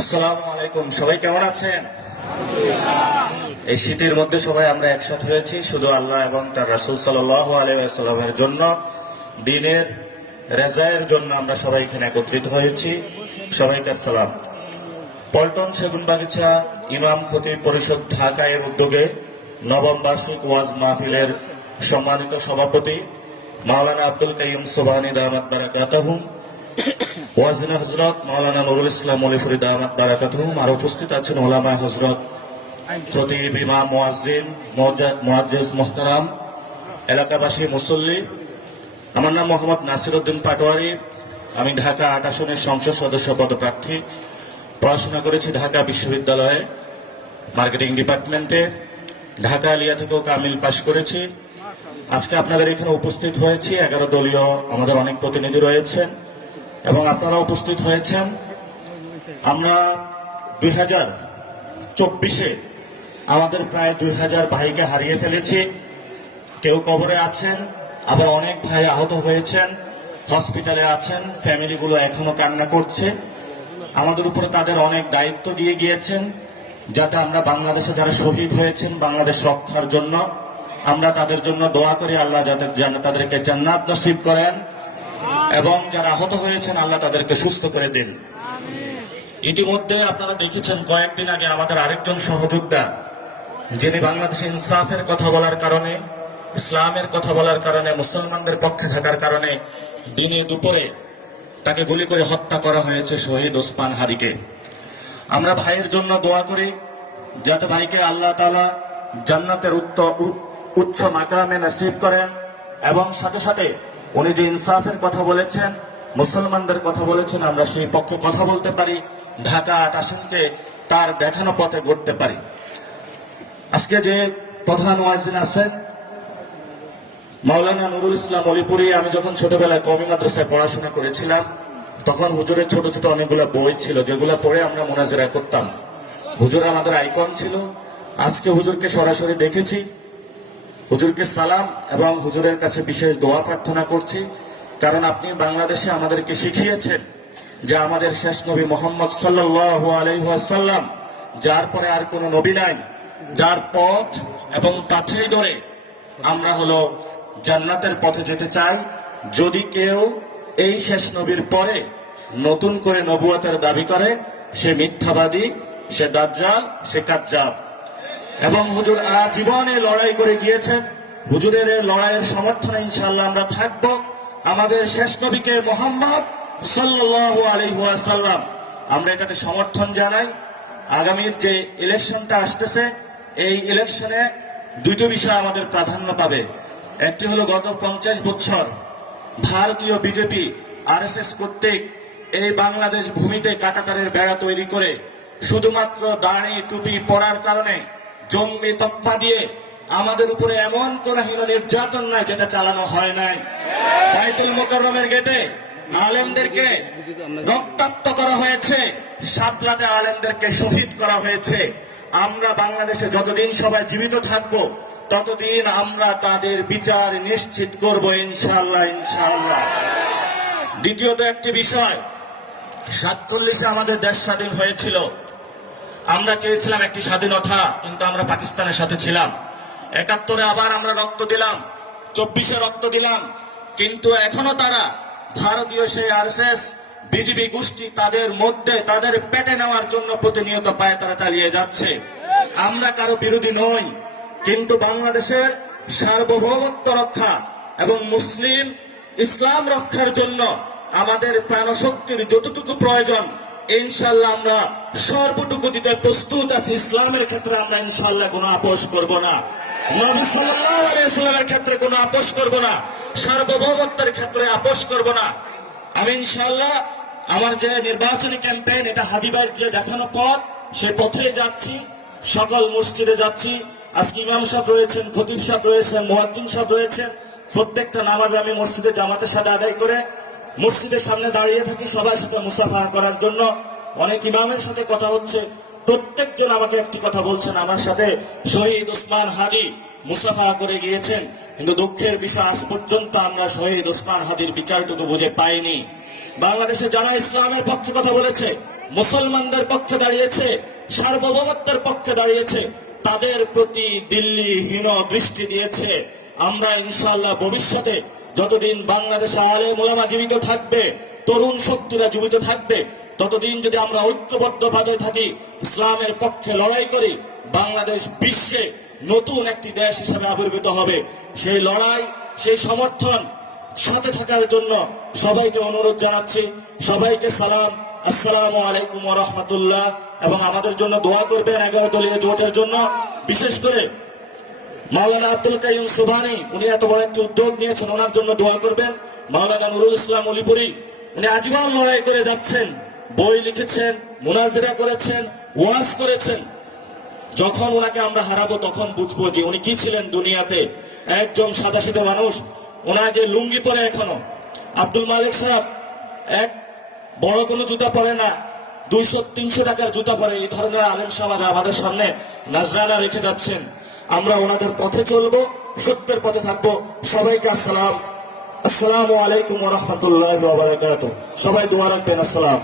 আসসালামু আলাইকুম। সবাই কেমন আছেন? এই শীতের মধ্যে সবাই আমরা একসাথে হয়েছি শুধু আল্লাহ এবং তার রাসূল সাল্লাল্লাহু আলাইহি ওয়াসাল্লামের জন্য, দ্বীনের রেজায়ের জন্য আমরা সবাই এখানে একত্রিত হয়েছি। সবাইকে আসসালাম। পল্টন সেগুনবাগিচা ইমাম খতিব পরিষদ ঢাকা এর উদ্যোগে নবম বার্ষিক ওয়াজ মাহফিলের সম্মানিত সভাপতি মাওলানা আব্দুল কাইয়ুম সুবহানী দামাত বারাকাতুহুম, ওয়াজিনা হযরত মাওলানা নুরুল ইসলাম মলিফুরি দামাত বারাকাতুহুম, আর উপস্থিত আছেন ওলামা হযরত, খতিব, ইমাম, মুয়াজ্জিন, মুআজ্জিজ মুহতারাম, এলাকাবাসী, মুসল্লি। আমার নাম মোহাম্মদ নাসিরউদ্দিন পাটোয়ারি। আমি ঢাকা ৮ আসনের সংসদ সদস্য পদপ্রার্থী। পড়াশোনা করেছি ঢাকা বিশ্ববিদ্যালয়ে মার্কেটিং ডিপার্টমেন্টে। ঢাকা আলিয়া থেকেও কামিল পাশ করেছি। আজকে আপনাদের এখানে উপস্থিত হয়েছি, 11 দলীয় আমাদের অনেক প্রতিনিধি রয়েছেন এবং আপনারা উপস্থিত হয়েছেন। আমরা 2024-এ আমাদের প্রায় 2000 ভাইকে হারিয়ে ফেলেছি। কেউ কবরে আছেন, আবার অনেক ভাই আহত হয়েছেন, হসপিটালে আছেন, ফ্যামিলিগুলো এখনো কান্না করছে। আমাদের উপরে তাদের অনেক দায়িত্ব দিয়ে গিয়েছেন, যাতে আমরা বাংলাদেশে যারা শহীদ হয়েছেন বাংলাদেশ রক্ষার জন্য, আমরা তাদের জন্য দোয়া করি আল্লাহ যাতে তাদেরকে জান্নাত নসিব করেন এবং যারা আহত হয়েছেন আল্লাহ তাদেরকে সুস্থ করে দিন। ইতিমধ্যে আপনারা দেখেছেন কয়েকদিন আগে আমাদের আরেকজন সহযোদ্ধা, যিনি বাংলাদেশে ইনসাফের কথা বলার কারণে, ইসলামের কথা বলার কারণে, মুসলমানদের পক্ষে থাকার কারণে দিনে দুপুরে তাকে গুলি করে হত্যা করা হয়েছে, শহীদ ওসমান হাদিকে। আমরা ভাইয়ের জন্য দোয়া করি যাতে ভাইকে আল্লাহ তাআলা জান্নাতের উচ্চ মাকামে নসিব করেন এবং সাথে সাথে উনি যে ইনসাফের কথা বলেছেন, মুসলমানদের কথা বলেছেন, আমরা সেই পক্ষে কথা বলতে পারি, ঢাকা ৮ আসনকে তার দেখানো পথে গড়তে পারি। আজকে যে প্রধান ওয়াজিন আছেন মাওলানা নুরুল ইসলাম মলিপুরি। আমি যখন ছোটবেলায় কওমি মাদ্রাসায় পড়াশোনা করেছিলাম তখন হুজুরের ছোট ছোট অনেকগুলো বই ছিল যেগুলো পড়ে আমরা মুনাজারা করতাম। হুজুর আমাদের আইকন ছিল। আজকে হুজুরকে সরাসরি দেখেছি, হুজুরকে সালাম এবং হুজুরের কাছে বিশেষ দোয়া প্রার্থনা করছি, কারণ আপনি বাংলাদেশে আমাদেরকে শিখিয়েছেন যে আমাদের শেষ নবী মুহাম্মদ সাল্লাল্লাহু আলাইহি ওয়াসাল্লাম, যার পরে আর কোনো নবী নাই, যার পথ এবং পাথেই ধরে আমরা হলো জান্নাতের পথে যেতে চাই। যদি কেউ এই শেষ নবীর পরে নতুন করে নবুয়তের দাবি করে, সে মিথ্যাবাদী, সে দাজ্জাল, সে কাজ্জাব। এবং হুজুর আজীবনে লড়াই করে গিয়েছেন। হুজুরের লড়াইয়ের সমর্থনে ইনশাআল্লাহ আমরা থাকবো। আমাদের শেষ নবীকে মুহাম্মদ সাল্লাল্লাহু আলাইহি ওয়াসাল্লাম আমরা এটাতে সমর্থন জানাই। আগামীর যে ইলেকশনটা আসতেছে, এই ইলেকশনে দুটো বিষয় আমাদের প্রাধান্য পাবে। একটি হলো গত 50 বছর ভারতীয় বিজেপি আরএসএস কর্তৃক এই বাংলাদেশ ভূমিতে কাঁটাতারের বেড়া তৈরি করে শুধুমাত্র দাড়ি টুপি পরার কারণে জঙ্গি তকমা দিয়ে আমাদের উপরে এমন কোন হীন নির্যাতন নাই যেটা চালানো হয় নাই। বাইতুল মুকাররমের গেটে আলেমদেরকে রক্তাক্ত করা হয়েছে, শাপলাতে আলেমদেরকে শহীদ করা হয়েছে। আমরা বাংলাদেশে যতদিন সবাই জীবিত থাকবো ততদিন আমরা তাদের বিচার নিশ্চিত করব ইনশাআল্লাহ, ইনশাআল্লাহ। দ্বিতীয়ত একটি বিষয়, 47-এ আমাদের দেশ স্বাধীন হয়েছিল। আমরা চেয়েছিলাম একটি স্বাধীনতা, কিন্তু আমরা পাকিস্তানের সাথে ছিলাম। 71-এ আবার আমরা রক্ত দিলাম, 24-এ রক্ত দিলাম, কিন্তু এখনো তারা ভারতীয় সেই আরএসএস বিজেপি গোষ্ঠী তাদের মধ্যে তাদের পেটে নেওয়ার জন্য প্রতিনিয়ত পায়ে তারা চালিয়ে যাচ্ছে। আমরা কারো বিরোধী নই, কিন্তু বাংলাদেশের সার্বভৌমত্ব রক্ষা এবং মুসলিম ইসলাম রক্ষার জন্য আমাদের প্রাণশক্তির যতটুকু প্রয়োজন ইনশাআল্লাহ আমরা সর্বটুকু দিতে প্রস্তুত আছি। ইসলামের ক্ষেত্রে আমরা ইনশাআল্লাহ কোনো আপোষ করব না, নবী সাল্লাল্লাহু আলাইহি ওয়াসাল্লামের ক্ষেত্রে কোনো আপোষ করব না, সার্বভৌমত্বের ক্ষেত্রে আপোষ করব না। আমি ইনশাআল্লাহ আমার যে নির্বাচনী ক্যাম্পেইন, এটা হাদিবার যে দেখানো পথ, সে পথে যাচ্ছি, সকল মসজিদে যাচ্ছি। আজকে ইমাম সাহেব রয়েছেন, খতিব সাহেব রয়েছেন, মুয়াজ্জিন সাহেব রয়েছেন। প্রত্যেকটা নামাজ আমি মসজিদে জামাতের সাথে আদায় করে মসজিদের সামনে দাঁড়িয়ে থাকি সবার সাথে মুসাফা করার জন্য। অনেক ইমামের সাথে কথা হচ্ছে, প্রত্যেকজন আমাকে একটি কথা বলছেন, আমার সাথে শহীদ ওসমান হাদি মুসাফা করে গিয়েছেন, কিন্তু দুঃখের বিষয় আজ পর্যন্ত আমরা শহীদ ওসমান হাদির বিচারটুকু বুঝে পাইনি। বাংলাদেশে যারা ইসলামের পক্ষে কথা বলেছে, মুসলমানদের পক্ষে দাঁড়িয়েছে, সার্বভৌমত্বের পক্ষে দাঁড়িয়েছে, তাদের প্রতি দিল্লি হীন দৃষ্টি দিয়েছে। আমরা ইনশাআল্লাহ ভবিষ্যতে যতদিন বাংলাদেশে আলেম ওলামা জীবিত থাকবে, তরুণ শক্তিরা জীবিত থাকবে, ততদিন যদি আমরা ঐক্যবদ্ধভাবে থাকি, ইসলামের পক্ষে লড়াই করি, বাংলাদেশ বিশ্বে নতুন একটি দেশ হিসেবে আবির্ভূত হবে। সেই লড়াই, সেই সমর্থন সাথে থাকার জন্য সবাইকে অনুরোধ জানাচ্ছি। সবাইকে সালাম, আসসালামু আলাইকুম ওয়া রাহমাতুল্লাহ। এবং আমাদের জন্য দোয়া করবেন 11 দলীয় জোটের জন্য, বিশেষ করে মাওলানা আব্দুল কাইয়ুম সুবহানী, উনি এত বড় একটা উদ্যোগ নিয়েছেন, ওনার জন্য দোয়া করবেন। মাওলানা নুরুল ইসলাম অলিপুরি, উনি আজীবন লড়াই করে যাচ্ছেন, বই লিখেছেন, মুনাজিরা করেছেন, ওয়াজ করেছেন। যখন ওনাকে আমরা হারাবো তখন বুঝবো যে উনি কি ছিলেন দুনিয়াতে, একজন সাদাসিধে মানুষ। ওনার যে লুঙ্গি পরে এখনো, আব্দুল মালিক সাহেব এক বড় কোনো জুতা পরে না, 200-300 টাকার জুতা পরে। এই ধরনের আলেম সমাজ আমাদের সামনে নাজরানা রেখে যাচ্ছেন। আমরা ওনাদের পথে চলবো, সত্যের পথে থাকবো। সবাইকে আসসালাম, আসসালামু আলাইকুম ওয়া রাহমাতুল্লাহি ওয়া বারাকাতুহু। সবাই দোয়া রাখবেন। আসসালাম।